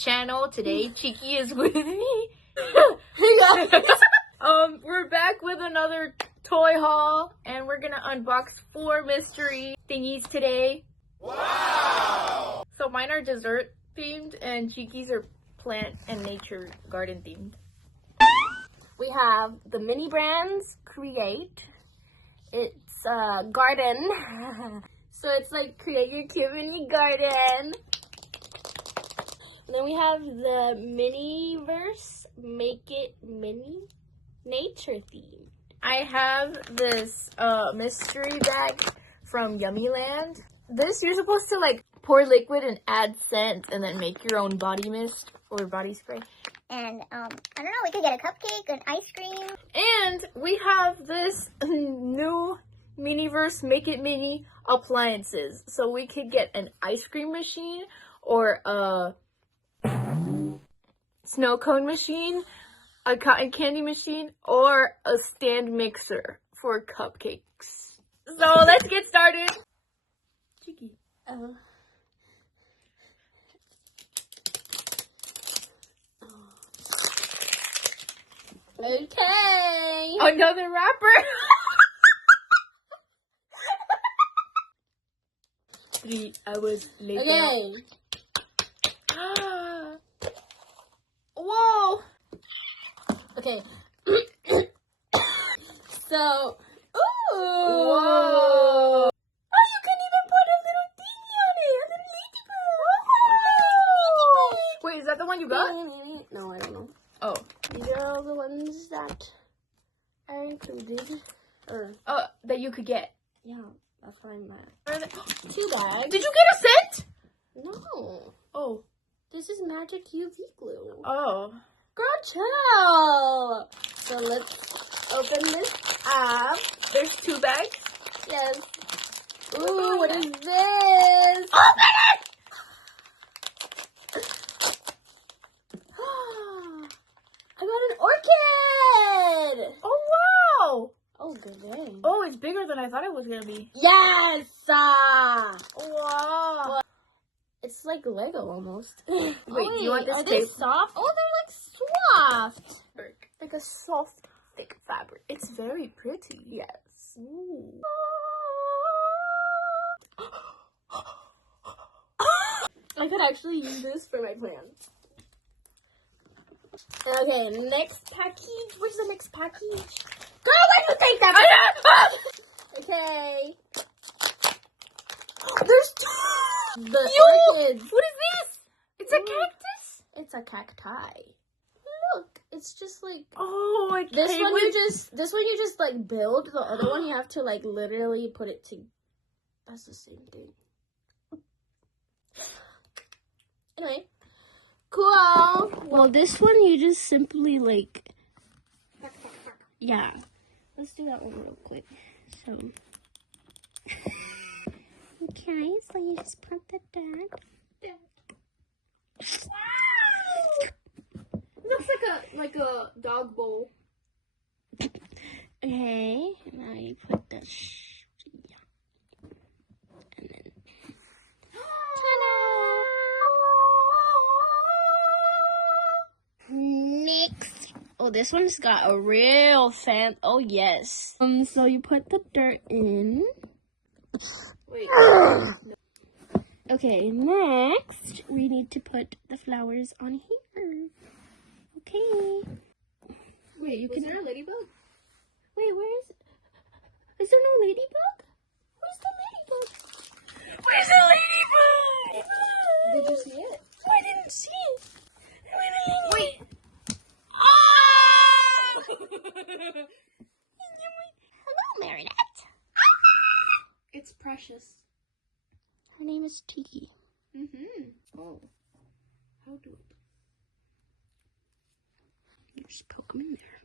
channel. Today, Cheeky is with me. We're back with another toy haul, and we're gonna unbox 4 mystery thingies today. Wow! So mine are dessert themed, and Cheeky's are plant and nature garden themed. We have the mini brands Create. It's garden. So it's like create your cute mini garden. And then we have the Miniverse Make It Mini Nature theme. I have this mystery bag from Yummyland. This, you're supposed to like pour liquid and add scent and then make your own body mist or body spray. And, I don't know, we could get a cupcake, an ice cream. And we have this new Miniverse Make It Mini appliances. So we could get an ice cream machine or a snow cone machine, a cotton candy machine, or a stand mixer for cupcakes. So let's get started. Cheeky. Oh. Okay. Another wrapper. 3 hours later. Okay. Whoa. Okay. So, ooh. Whoa. Oh, you can even put a little thingy on it. A little ladybug. Wait, is that the one you got? No, I don't know. Oh. These are all the ones that are included. Or, That you could get. yeah, that's what I meant. 2 bags. Did you get a scent? No. Oh. This is magic UV glue. Oh. Girl, chill. So let's open this up. There's 2 bags. Yes. Ooh, what is this? Open it! I got an orchid. Oh, wow. Oh, good day. Oh, it's bigger than I thought it was going to be. Yes. Wow. It's like Lego almost. Wait, do you want this are paper? they soft? Oh, they're like soft. Like a soft, thick fabric. It's very pretty. Yes. Ooh. I could actually use this for my plants. Okay, next package. Where's the next package? Girl, where'd you take that? Okay. There's 2. The orchids. What is this? It's a cactus? It's a cacti. Look, it's just like Oh, I this can't one. wait. This one you just like build. The other one you have to like literally put it to. That's the same thing. Anyway, cool. Well, this one you just simply like. Yeah, let's do that one real quick. So. Okay, so you just put the dog. Looks like a dog bowl. Okay, now you put this. Yeah. And then. Ta-da! Next. Oh, this one's got a real fan. Oh, yes. So you put the dirt in. Wait. Okay, next we need to put the flowers on here. Okay. Wait, was there a ladybug? Wait, where is it? Is there no ladybug? Where's the ladybug? Where's the ladybug? Did you see it? I didn't see it. Wait. Hello, Marinette. It's precious. Her name is Tiki. Oh. How do it? Just poke them in there.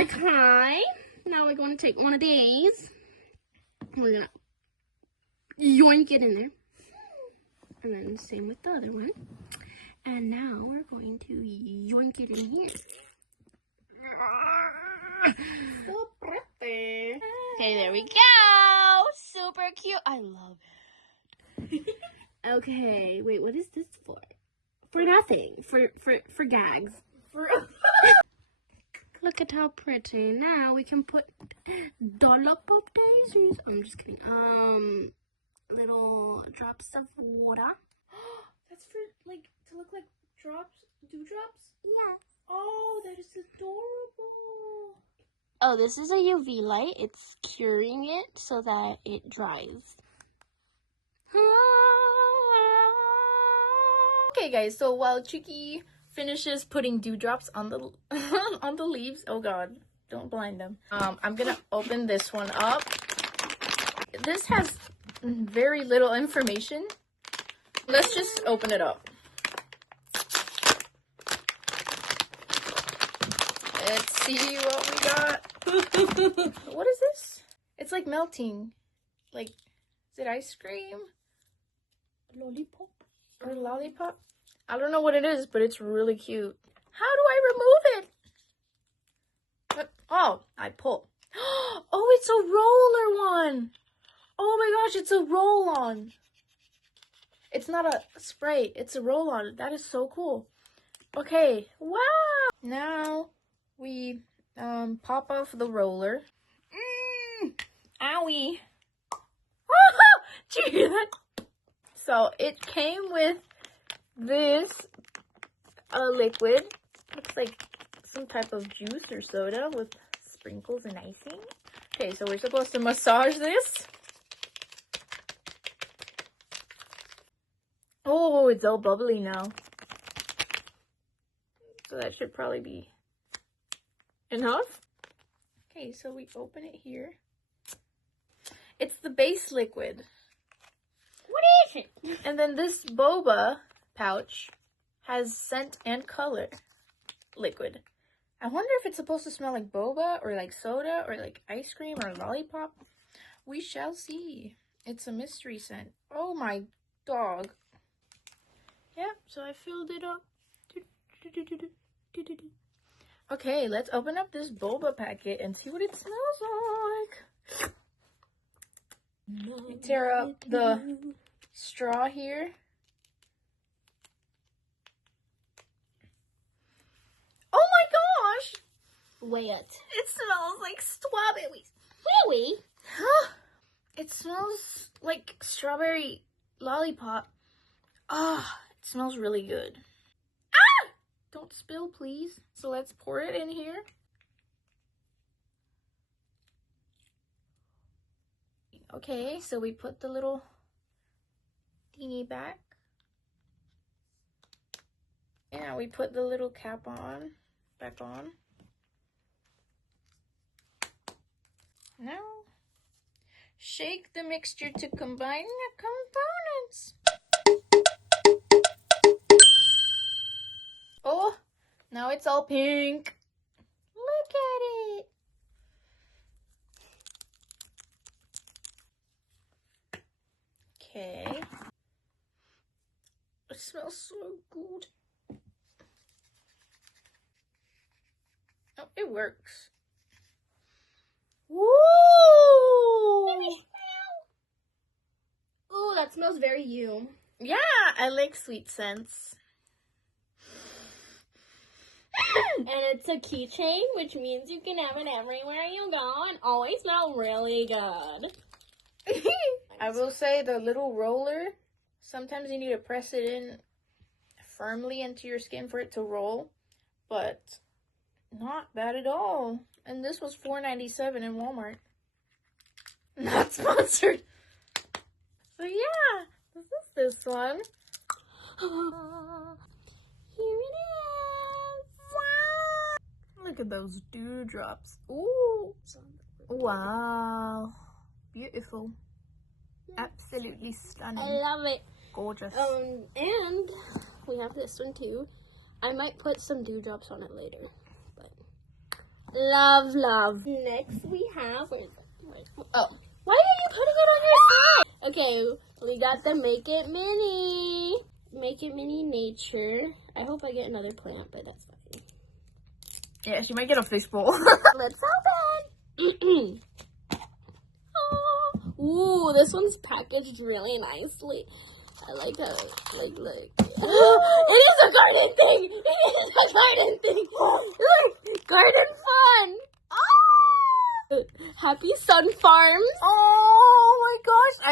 Okay. Now we're going to take one of these. We're going to yoink it in there. And then same with the other one. And now we're going to yoink it in here. So pretty. Okay, there we go. Super cute. I love it. Okay, wait, what is this for? For nothing. For gags. Look at how pretty. Now we can put dollop of daisies. I'm just kidding. Little drops of water. That's for, like, to look like drops, dewdrops? Yes. Oh, that is adorable. Oh, this is a UV light. It's curing it so that it dries. Okay, guys, so while Cheeky finishes putting dewdrops on the on the leaves, oh god, don't blind them. I'm gonna open this one up. This has very little information. Let's just open it up. Let's see what we got. What is this? It's like melting. Like, is it ice cream? Lollipop? Or lollipop? I don't know what it is, but it's really cute. How do I remove it? Oh, I pull. Oh, it's a roller one. Oh my gosh, it's a roll-on. It's not a spray, it's a roll-on. That is so cool. Okay, wow. Now we pop off the roller. Owie. Did you hear that? So it came with this liquid. Looks like some type of juice or soda with sprinkles and icing. Okay, so we're supposed to massage this. Oh, it's all bubbly now. So that should probably be enough. Okay, so we open it here. It's the base liquid. What is it? And then this boba pouch has scent and color liquid. I wonder if it's supposed to smell like boba or like soda or like ice cream or lollipop. We shall see. It's a mystery scent. Oh my dog. Yeah, so I filled it up. Okay, let's open up this boba packet and see what it smells like. You tear up the straw here. Oh my gosh! Wait. It smells like strawberries. Really? Huh? It smells like strawberry lollipop. Ah, it smells really good. Ah! Don't spill, please. So let's pour it in here. Okay, so we put the little thingy back. Yeah, we put the little cap back on. Now, shake the mixture to combine the components. Oh, now it's all pink. Look at it. Okay. It smells so good. Oh, it works. Woo! Ooh, that smells very you. Yeah, I like sweet scents. And it's a keychain, which means you can have it everywhere you go and always smell really good. I will say the little roller, sometimes you need to press it in firmly into your skin for it to roll, but not bad at all. And this was $4.97 in Walmart. Not sponsored. So yeah, this is this one. Here it is. Wow. Look at those dewdrops. Ooh. Wow. Beautiful. Absolutely stunning. I love it. Gorgeous. And we have this one too. I might put some dewdrops on it later. But love, love. Next we have, Oh. Why are you putting it on your side? Okay, we got the Make It Mini. Make It Mini Nature. I hope I get another plant, but that's fine. Yeah, she might get a fishbowl. Let's open. Ooh, this one's packaged really nicely. I like how look. It is a garden thing! It is a garden thing! Look! Garden fun! Oh! Happy Sun Farms. Oh my gosh, I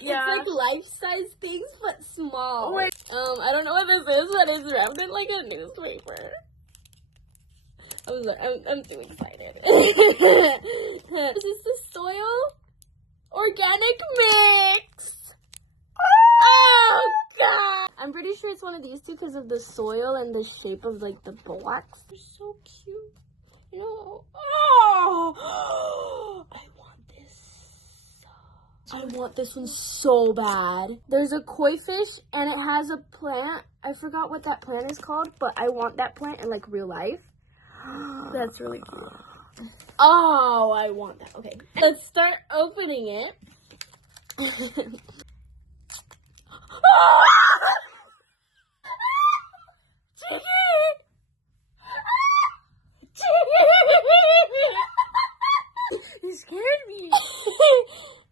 It's like life-size things but small. Oh, wait. I don't know what this is, but it's wrapped in like a newspaper. I'm too excited. This is the soil organic mix. Oh god! I'm pretty sure it's one of these two because of the soil and the shape of like the blocks. They're so cute. You know, oh, I want this one so bad. There's a koi fish and it has a plant. I forgot what that plant is called, but I want that plant in like real life. That's really cute. Oh, I want that. Okay, let's start opening it. You scared me.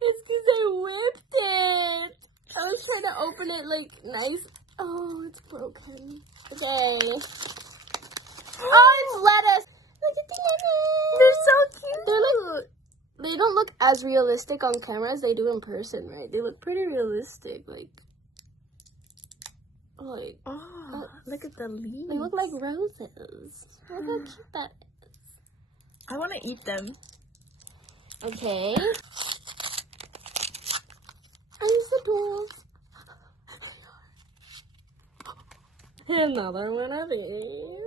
It's because I whipped it. I was trying to open it like nice. Oh, it's broken. Okay. Oh, it's lettuce. Look at the lettuce. They're so cute. They don't look as realistic on camera as they do in person, right? They look pretty realistic. Oh, look at the leaves. They look like roses. Look how cute that is. I want to eat them. Okay. There's the tools. Another one of these.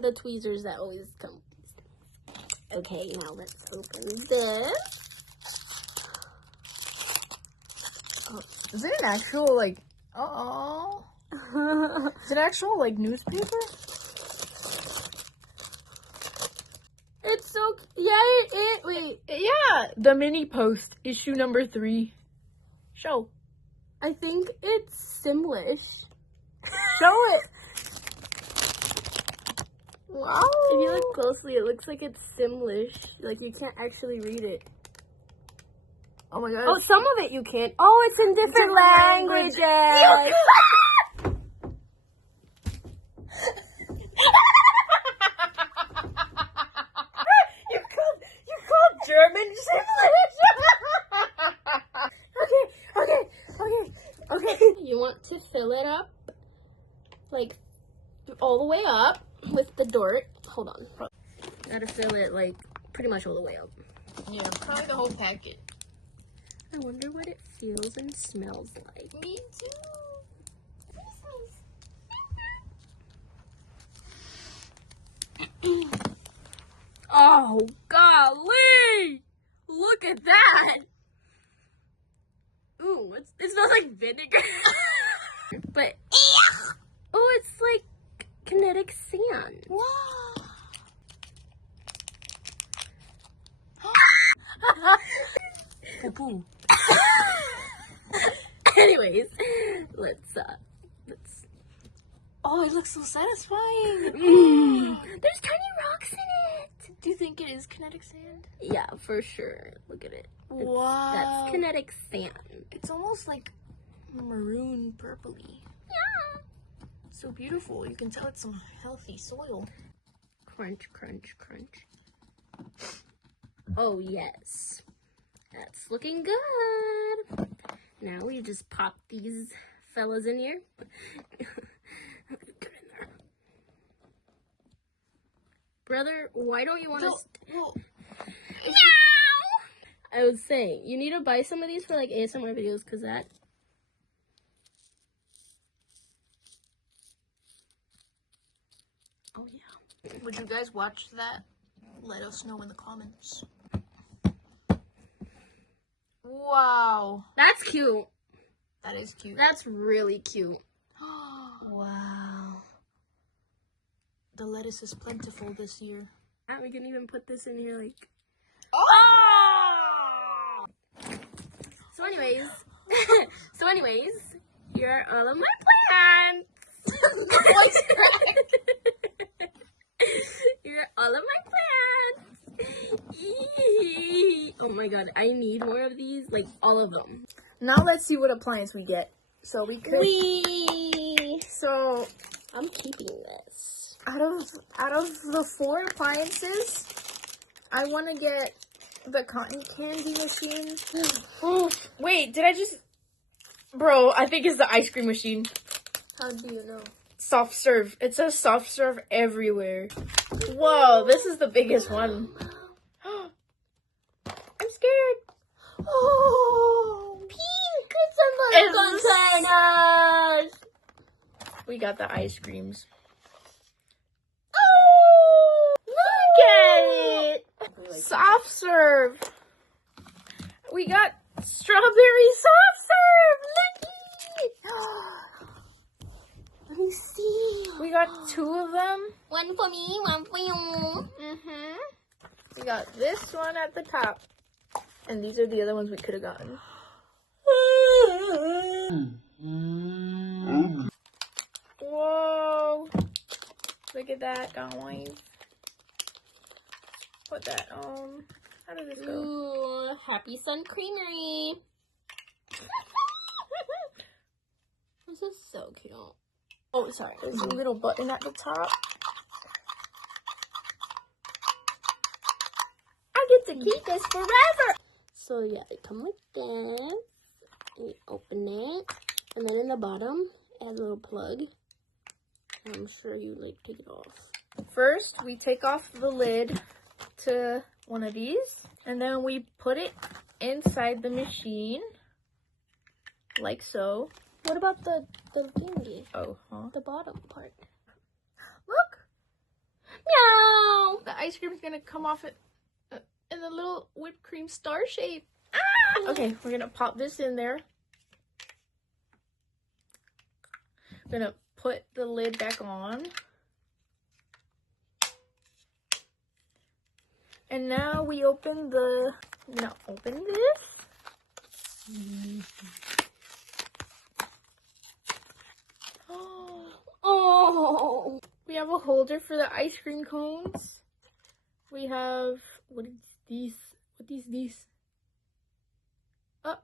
The tweezers that always come. Okay, now let's open this. Is it an actual, like, is it actual, like, newspaper? It's so, wait. Yeah, the mini post, issue number 3. Show. I think it's Simlish. Show it. Wow. If you look closely, it looks like it's Simlish. Like, you can't actually read it. Oh my god. Oh, some of it you can. Oh, it's in different languages. You called German Simlish. Okay. You want to fill it up, like, all the way up with the dirt. Hold on. Gotta fill it, like, pretty much all the way up. Yeah, probably the whole packet. I wonder what it feels and smells like. Me too. Oh, golly! Look at that! Ooh, it smells like vinegar. But, oh, it's like kinetic sand. Wow. Poo-poo. Anyways, let's Oh, it looks so satisfying. There's tiny rocks in it. Do you think it is kinetic sand? Yeah, for sure. Look at it. Wow. That's kinetic sand. It's almost like maroon purpley. Yeah. So beautiful. You can tell it's some healthy soil. Crunch, crunch, crunch. Oh, yes. That's looking good. Now we just pop these fellas in here. Get in there. Brother, why don't you want to... I was saying, you need to buy some of these for like ASMR videos because that... Oh, yeah. Would you guys watch that? Let us know in the comments. Wow. That's cute. That is cute. That's really cute. Wow. The lettuce is plentiful this year. And we can even put this in here like... Oh! So anyways, you're all of my plants. You're all of my plants. Oh my god, I need more of these, like all of them. Now let's see what appliance we get. So we could. So I'm keeping this. out of the 4 appliances, I want to get the cotton candy machine. Wait, did I just? Bro, I think it's the ice cream machine. How do you know? Soft serve. It says soft serve everywhere. Whoa, this is the biggest one. I'm scared. Oh, pink! It's containers! We got the ice creams. Oh! Look at it! Soft serve. We got strawberry soft serve. Look. Let me see. We got 2 of them. One for me, one for you. We got this one at the top. And these are the other ones we could have gotten. Whoa. Look at that, guys. Put that on. How does this go? Ooh, Happy Sun Creamery. This is so cute. Oh, sorry. There's a little button at the top. I get to keep this forever. So yeah, it comes like this. And you open it. And then in the bottom, it has a little plug. And I'm sure you like take it off. First, we take off the lid to one of these. And then we put it inside the machine. Like so. What about the thingy? Oh, huh? The bottom part. Look! Meow! The ice cream's gonna come off it in the little whipped cream star shape. Ah! Okay, we're gonna pop this in there. We're gonna put the lid back on. And now we open the, I'm gonna open this. Oh! We have a holder for the ice cream cones. We have, what is these? What is these? A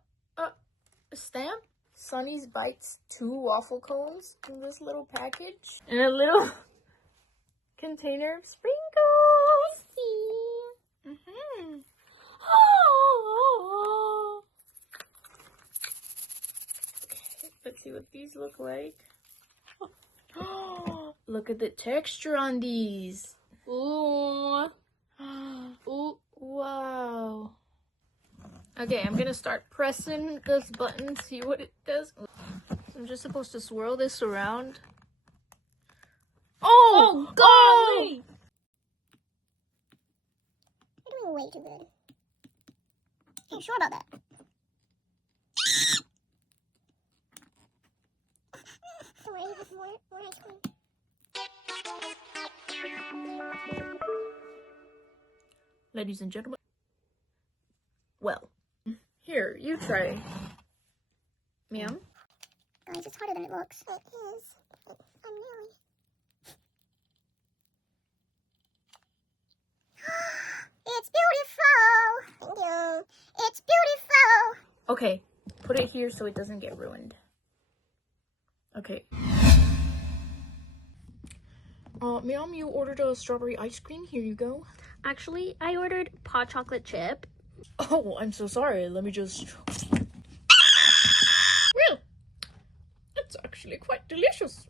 stamp. Sunny's Bites 2 waffle cones in this little package. And a little container of sprinkles. Oh! Okay, let's see what these look like. Look at the texture on these. Ooh. Ooh, wow. Okay, I'm gonna start pressing this button, see what it does. I'm just supposed to swirl this around. Oh, golly! You're doing way too good. Are you sure about that? Don't worry, have more ice cream. Ladies and gentlemen. Well, here, you try. Ma'am? Guys, it's harder than it looks. It is. I'm nearly. It's beautiful! Thank you. It's beautiful! Okay, put it here so it doesn't get ruined. Okay. Ma'am, you ordered a strawberry ice cream. Here you go. Actually, I ordered pot chocolate chip. Oh, I'm so sorry. Let me just... Well, it's actually quite delicious.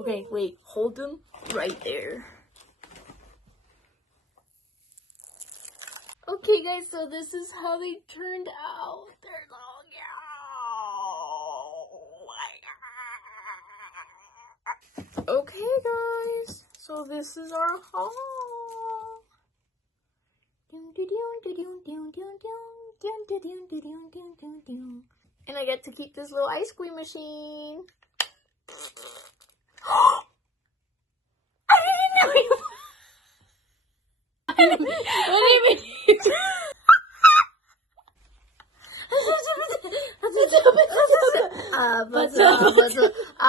Okay, wait. Hold them right there. Okay, guys, so this is how they turned out. They're all okay, guys. So this is our haul. And I get to keep this little ice cream machine. I didn't know you.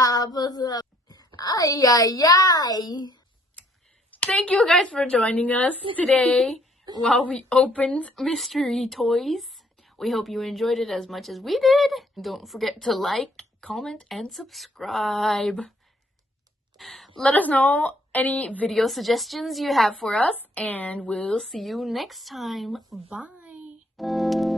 have the... Ay, ay, ay. Thank you guys for joining us today while we opened mystery toys. We hope you enjoyed it as much as we did. Don't forget to like, comment, and subscribe. Let us know any video suggestions you have for us, and we'll see you next time. Bye.